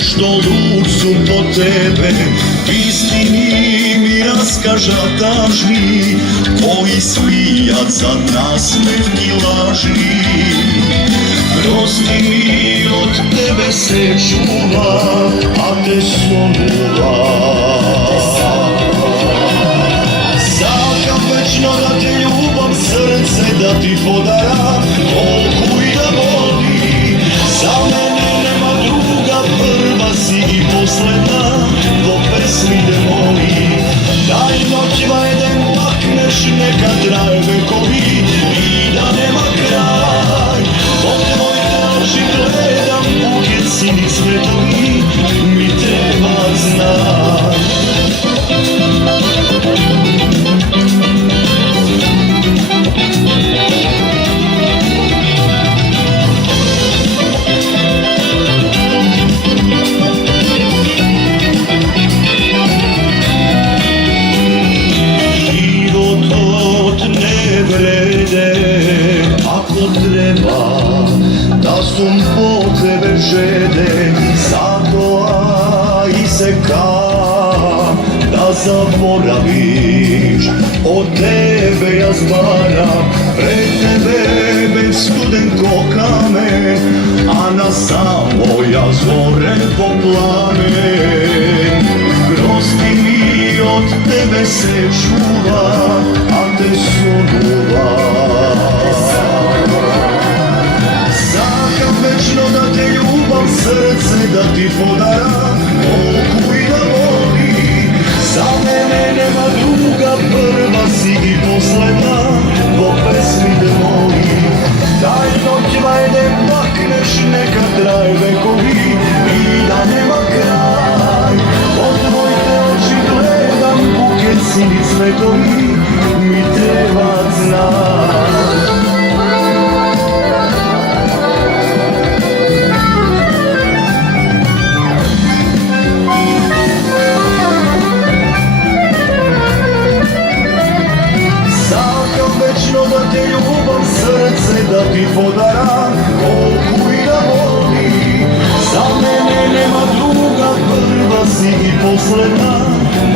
što lud su po tebe, istini mi raskaža tažni, koji svijat za nasmevki lažni. Prosti mi, od tebe se čuva, a te sonula. Sakam večno da te ljubam, srce da ti podaram, toku i da voli. Za mene nema druga, prva si i posledna, do pesmi de moli. Daj noćima jedan makneš, neka traje vekovi i da nema kraj. Od tvoje oči gledam, buket sini cvetovi, mi treba znaj. Ako treba da sum po tebe žede, zato i seka da zaboraviš. Od tebe ja zbaram, pred tebe bez studen ko kamen, a na samo ja zvoren po plamen. Prosti mi, od tebe se čuva, a te sonula. Sakam večno da te ljubam, srce da ti podaram, toku i da voli. Za mene nema druga, prva si i posledna, do pesmi de moli. Daj noćima jedem makneš, neka traje vekovi i da nema kraj. Od tvojte oči gledam, buket sini cvetovi, mi treba znaj. Da te ljubam, srce da ti podaram, toku i da voli. Za mene nema druga, prva si i posledna,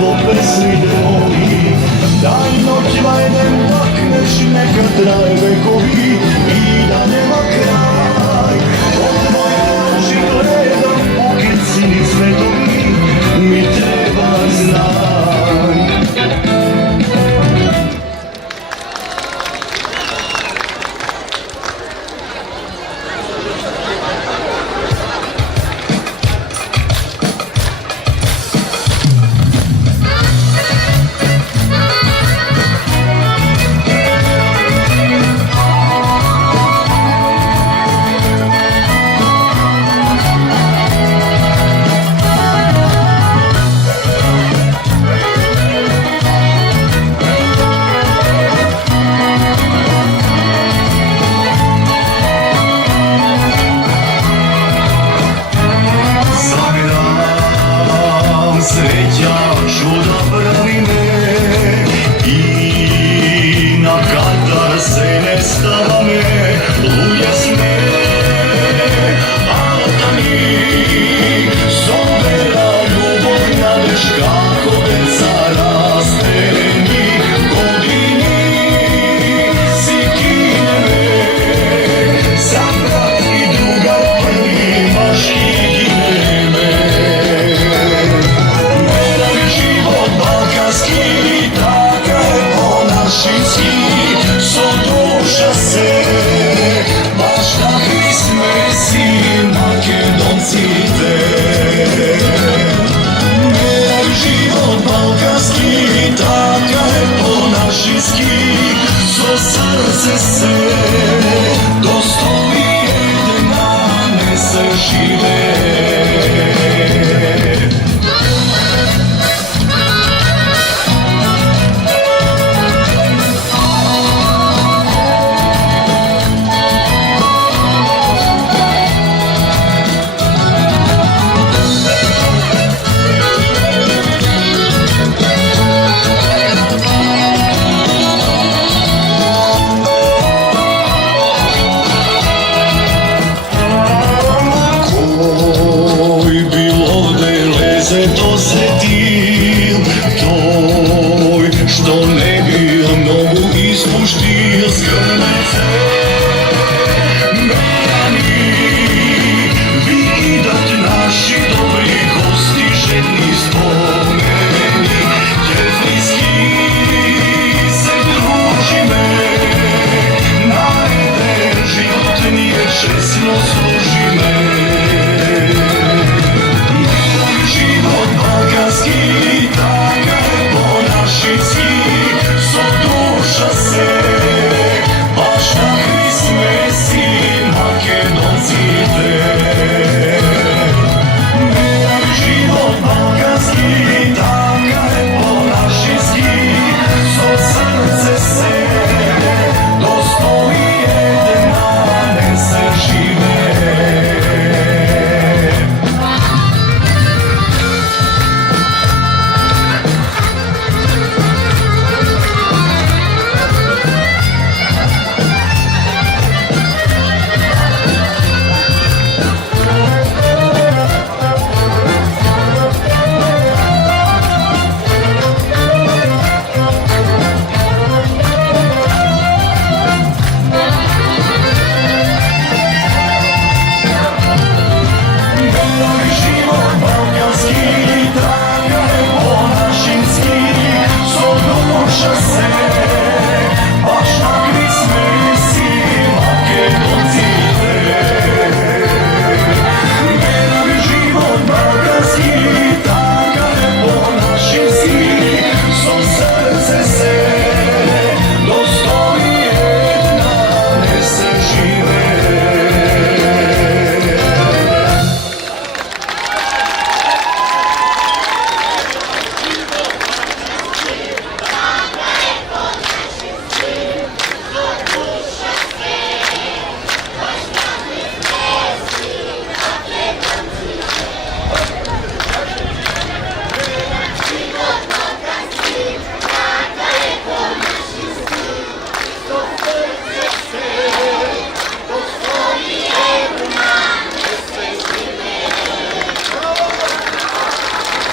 do pesmi de moli. Daj noćima jedem makneš, neka traje vekovi i da nema kraj. Od tvoje oči gledam, buket sini cvetovi, mi treba znaj. Makedonci te, ne život Balkan. doseti